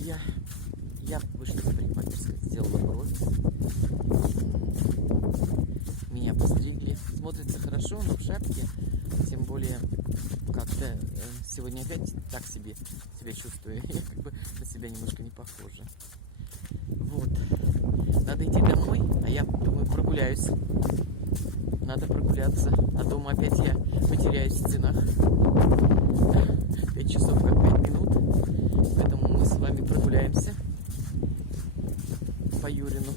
я вышла из парикмахерской, сделала брови. Меня постригли. Смотрится хорошо, но в шапке. Тем более, как-то сегодня опять так себе себя чувствую. Я как бы на себя немножко не похожа. Вот. Надо идти домой, а я думаю, прогуляюсь. Надо прогуляться. А дома опять я потеряюсь в стенах. 5 часов как 5 минут. Поэтому мы с вами прогуляемся по Юрину.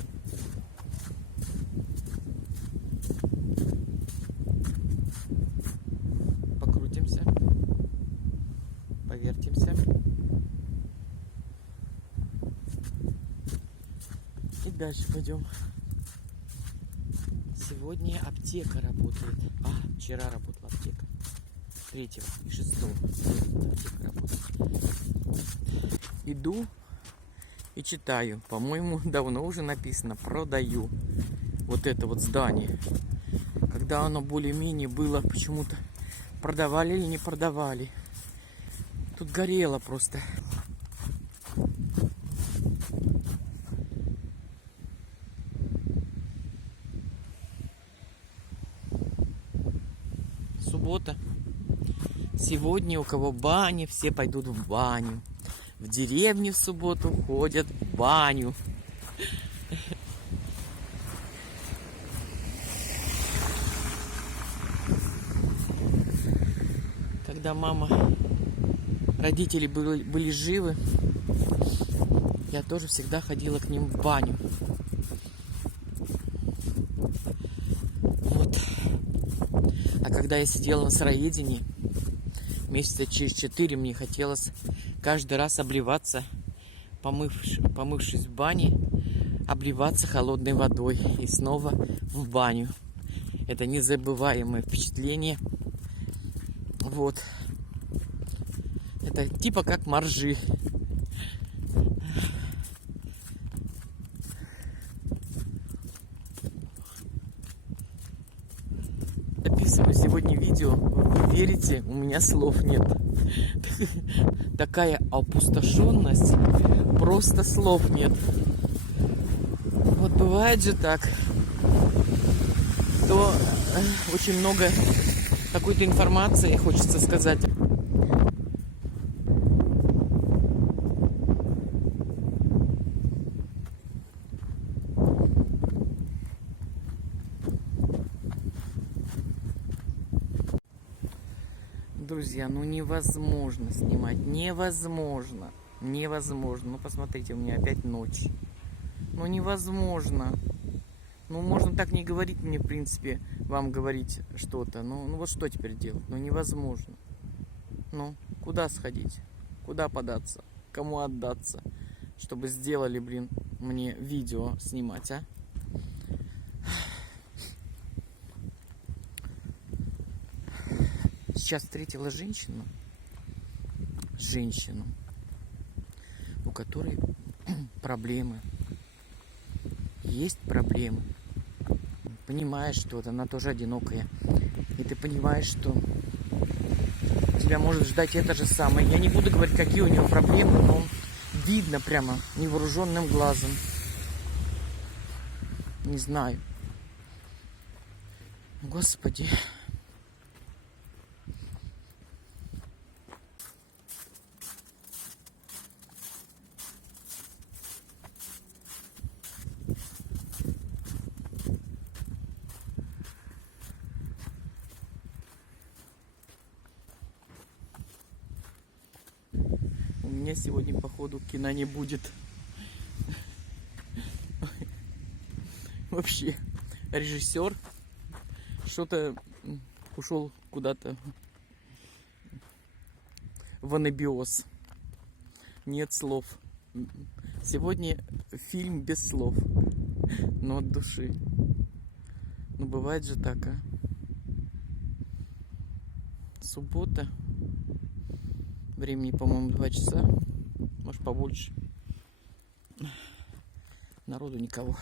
Покрутимся. Повертимся. И дальше пойдем. Сегодня аптека работает. Вчера работала аптека. 3 и 6 аптека работает. Иду и читаю. По-моему, давно уже написано «Продаю». Вот это вот здание. Когда оно более-менее было почему-то, продавали или не продавали. Тут горело просто. Суббота. Сегодня у кого баня, все пойдут в баню. В деревне в субботу ходят в баню. Когда родители были живы, я тоже всегда ходила к ним в баню. Вот. А когда я сидела на сыроедении, месяца через 4 мне хотелось каждый раз обливаться, помывшись в бане, обливаться холодной водой и снова в баню. Это незабываемое впечатление. Вот. Это типа как моржи. Записываю сегодня видео. Вы верите, у меня слов нет. Такая опустошенность, просто слов нет. Вот бывает же так, то очень много какой-то информации хочется сказать. Друзья, ну невозможно снимать, невозможно. Ну посмотрите, у меня опять ночь. Ну невозможно. Ну можно так не говорить мне, в принципе, вам говорить что-то. Ну вот что теперь делать? Ну невозможно. Ну, куда сходить? Куда податься? Кому отдаться? Чтобы сделали, мне видео снимать, а? Сейчас встретила женщину, у которой проблемы. Есть проблемы. Понимаешь, что вот она тоже одинокая. И ты понимаешь, что тебя может ждать это же самое. Я не буду говорить, какие у нее проблемы, но видно прямо невооруженным глазом. Не знаю. Господи. У меня сегодня, походу, кино не будет. Вообще, режиссер что-то ушел куда-то в анабиоз. Нет слов. Сегодня фильм без слов, но от души. Ну, бывает же так, а? Суббота. Времени, по-моему, 2 часа. Может, побольше. Народу никого.